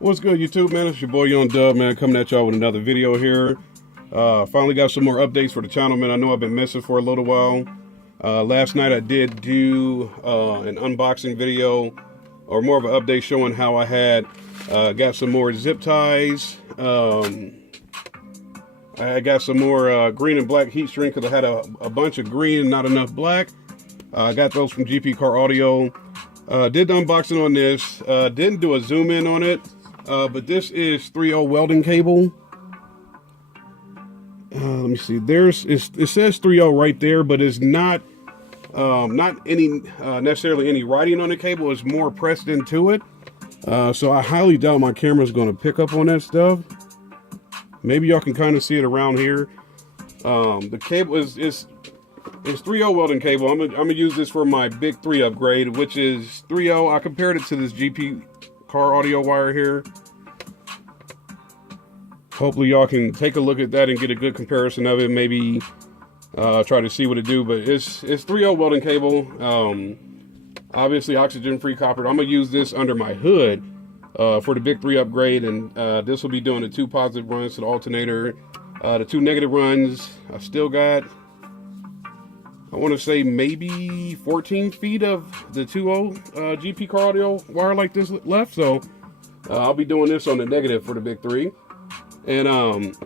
What's good, YouTube, man? It's your boy Young Dub, man, coming at y'all with another video here. Finally got some more updates for the channel, man. I know I've been missing for a little while. Last night I did do an unboxing video, or more of an update showing how I had got some more zip ties. I got some more green and black heat shrink because I had a bunch of green and not enough black. I got those from GP Car Audio. Did the unboxing on this. Didn't do a zoom in on it. But this is 3.0 welding cable. Let me see. It says 3.0 right there, but it's not any necessarily any writing on the cable. It's more pressed into it. So I highly doubt my camera's going to pick up on that stuff. Maybe y'all can kind of see it around here. The cable is 3.0 welding cable. I'm gonna use this for my big 3 upgrade, which is 3.0. I compared it to this GP Car Audio wire here. Hopefully y'all can take a look at that and get a good comparison of it. Maybe try to see what it do. But it's 3.0 welding cable. Obviously oxygen-free copper. I'm gonna use this under my hood for the big 3 upgrade, and this will be doing the 2 positive runs to the alternator. The 2 negative runs, I still got, I want to say maybe 14 feet of the 2.0 GP Car Audio wire like this left. So I'll be doing this on the negative for the big 3. And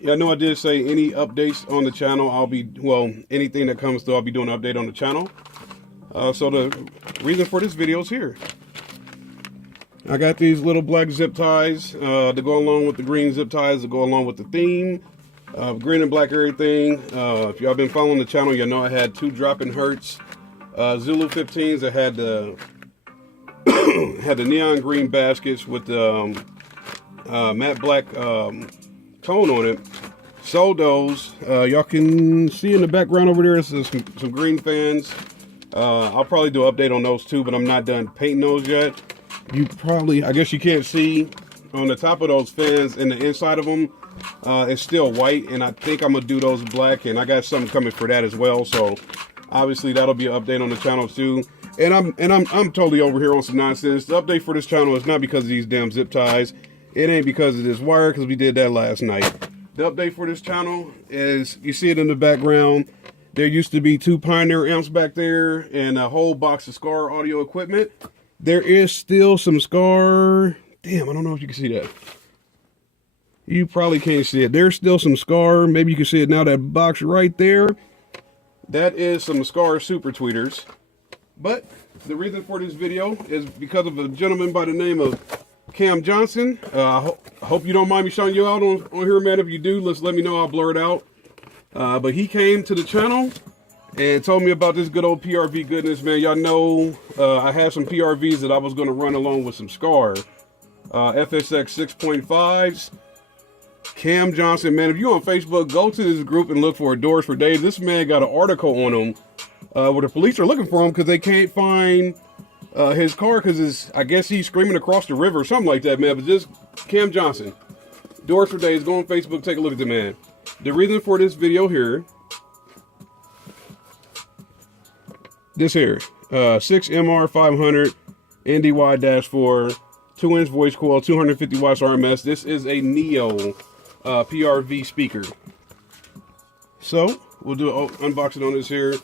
yeah, I know I did say any updates on the channel, anything that comes through, I'll be doing an update on the channel. So the reason for this video is here. I got these little black zip ties to go along with the green zip ties to go along with the theme. Green and black everything. If y'all been following the channel, you know I had 2 Dropping Hertz Zulu 15s that had the had the neon green baskets with the matte black tone on it. Sold those. Y'all can see in the background over there is some green fans. I'll probably do an update on those too, but I'm not done painting those yet. I guess you can't see on the top of those fans and the inside of them. It's still white, and I think I'm gonna do those black, and I got something coming for that as well. So obviously that'll be an update on the channel too. And I'm totally over here on some nonsense. The update for this channel is not because of these damn zip ties. It ain't because of this wire, because we did that last night. The update for this channel is, you see it in the background, there used to be 2 Pioneer amps back there and a whole box of Skar audio equipment. There is still some Skar. Damn, I don't know if you can see that. You probably can't see it. There's still some Skar. Maybe you can see it now, that box right there. That is some Skar super tweeters. But the reason for this video is because of a gentleman by the name of Cam Johnson. I hope you don't mind me showing you out on here, man. If you do, let me know. I'll blur it out. But he came to the channel and told me about this good old PRV goodness, man. Y'all know I had some PRVs that I was going to run along with some Skar. FSX 6.5s. Cam Johnson, man, if you're on Facebook, go to this group and look for Doors for Days. This man got an article on him where the police are looking for him because they can't find his car because I guess he's screaming across the river or something like that, man. But just Cam Johnson, Doors for Days, go on Facebook, take a look at the man. The reason for this video here, this here, 6MR500-NDY-4, 2-inch voice coil, 250 watts RMS. This is a Neo PRV speaker. So we'll do an unboxing on this here.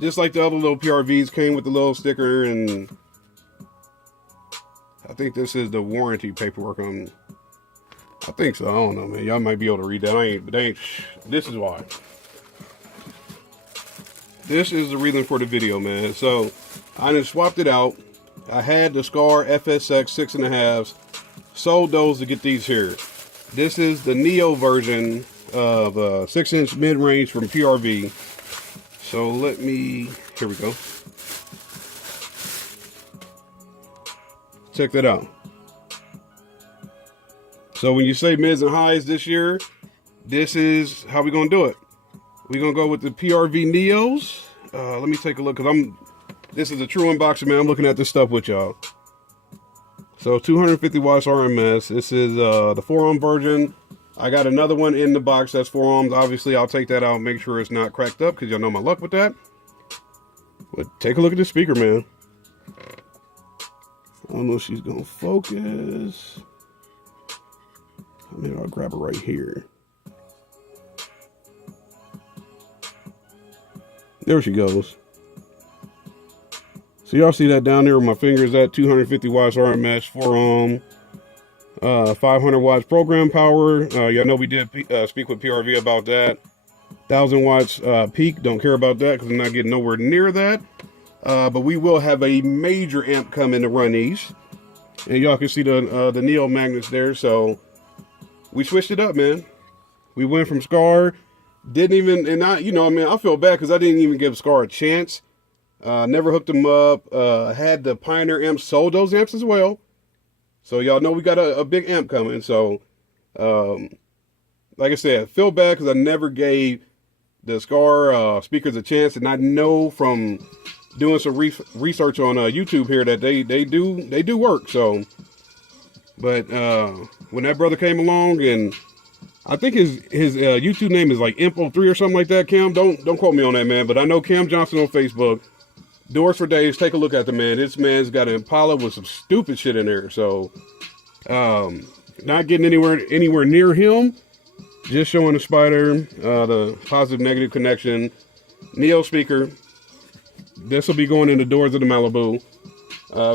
Just like the other little PRVs, came with the little sticker, and I think this is the warranty paperwork on. I think so. I don't know, man. Y'all might be able to read that. This is why. This is the reason for the video, man. So I just swapped it out. I had the Skar FSX 6.5s. Sold those to get these here. This is the Neo version of 6-inch mid-range from PRV. So here we go. Check that out. So when you say mids and highs this year, this is how we're going to do it. We're going to go with the PRV Neos. Let me take a look, because this is a true unboxing, man. I'm looking at this stuff with y'all. So 250 watts RMS. This is the 4-ohm version. I got another one in the box that's 4 ohms. Obviously, I'll take that out, make sure it's not cracked up, because y'all know my luck with that. But take a look at this speaker, man. I don't know if she's gonna focus. Maybe I'll grab her right here. There she goes. So y'all see that down there where my finger is at, 250 watts RMS, 4 ohm, 500 watts program power. Y'all know we did speak with PRV about that. 1000 watts peak, don't care about that because I'm not getting nowhere near that. But we will have a major amp coming to run these. And y'all can see the Neo magnets there. So we switched it up, man. We went from Skar, didn't even, and I, you know, I mean, I feel bad because I didn't even give Skar a chance. Never hooked them up. Had the Pioneer amps, sold those amps as well. So y'all know we got a big amp coming. So, like I said, feel bad because I never gave the Skar speakers a chance, and I know from doing some research on YouTube here that they do work. So, but when that brother came along, and I think his YouTube name is like Impo3 or something like that. Cam, don't quote me on that, man. But I know Cam Johnson on Facebook. Doors for Days. Take a look at the man. This man's got an Impala with some stupid shit in there. So, not getting anywhere near him. Just showing the spider, the positive negative connection, Neo speaker. This will be going in the doors of the Malibu.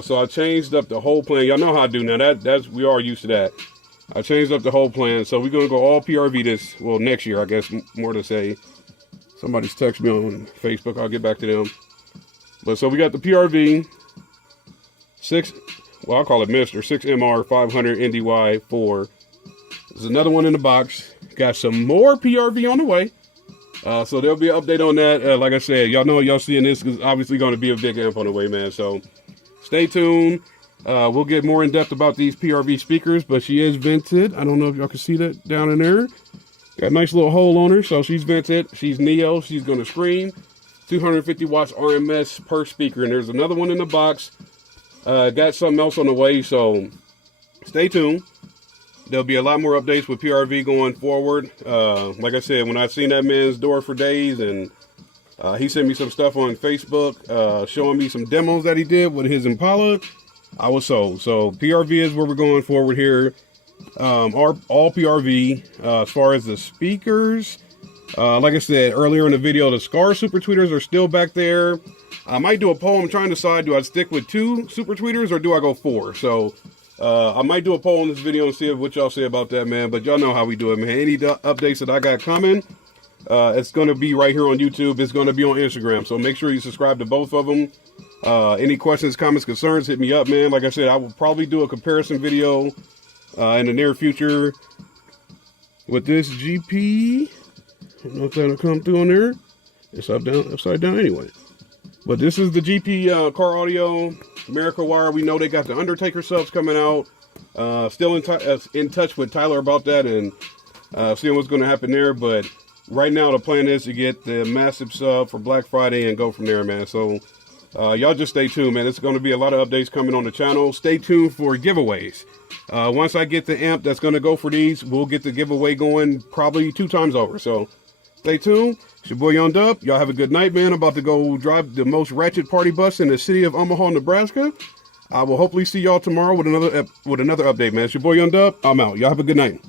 So I changed up the whole plan. Y'all know how I do now. That's we are used to that. I changed up the whole plan. So we're gonna go all PRV next year, I guess, more to say. Somebody's texted me on Facebook. I'll get back to them. But so we got the PRV 6, well, I'll call it Mr. 6MR500-NDY-4. There's another one in the box. Got some more PRV on the way. So there'll be an update on that. Like I said, y'all know y'all seeing this is obviously going to be a big amp on the way, man. So stay tuned. We'll get more in depth about these PRV speakers, but she is vented. I don't know if y'all can see that down in there. Got a nice little hole on her. So she's vented. She's Neo. She's going to scream. 250 watts RMS per speaker. And there's another one in the box. Got something else on the way. So stay tuned. There'll be a lot more updates with PRV going forward. Like I said, when I seen that man's Door for Days, and he sent me some stuff on Facebook showing me some demos that he did with his Impala, I was sold. So PRV is where we're going forward here. All PRV. As far as the speakers, like I said earlier in the video, the Skar super tweeters are still back there. I might do a poll. I'm trying to decide, do I stick with 2 super tweeters or do I go 4? So I might do a poll in this video and see what y'all say about that, man. But y'all know how we do it, man. Any updates that I got coming, it's going to be right here on YouTube. It's going to be on Instagram. So make sure you subscribe to both of them. Any questions, comments, concerns, hit me up, man. Like I said, I will probably do a comparison video in the near future with this GP. I don't know if that'll come through on there. It's upside down anyway. But this is the GP car audio. Miracle Wire. We know they got the Undertaker subs coming out. Still in touch with Tyler about that and seeing what's going to happen there. But right now the plan is to get the massive sub for Black Friday and go from there, man. So y'all just stay tuned, man. It's going to be a lot of updates coming on the channel. Stay tuned for giveaways. Once I get the amp that's going to go for these, we'll get the giveaway going probably 2 times over. So stay tuned. It's your boy Young Dub. Y'all have a good night, man. I'm about to go drive the most ratchet party bus in the city of Omaha, Nebraska. I will hopefully see y'all tomorrow with another update, man. It's your boy Young Dub. I'm out. Y'all have a good night.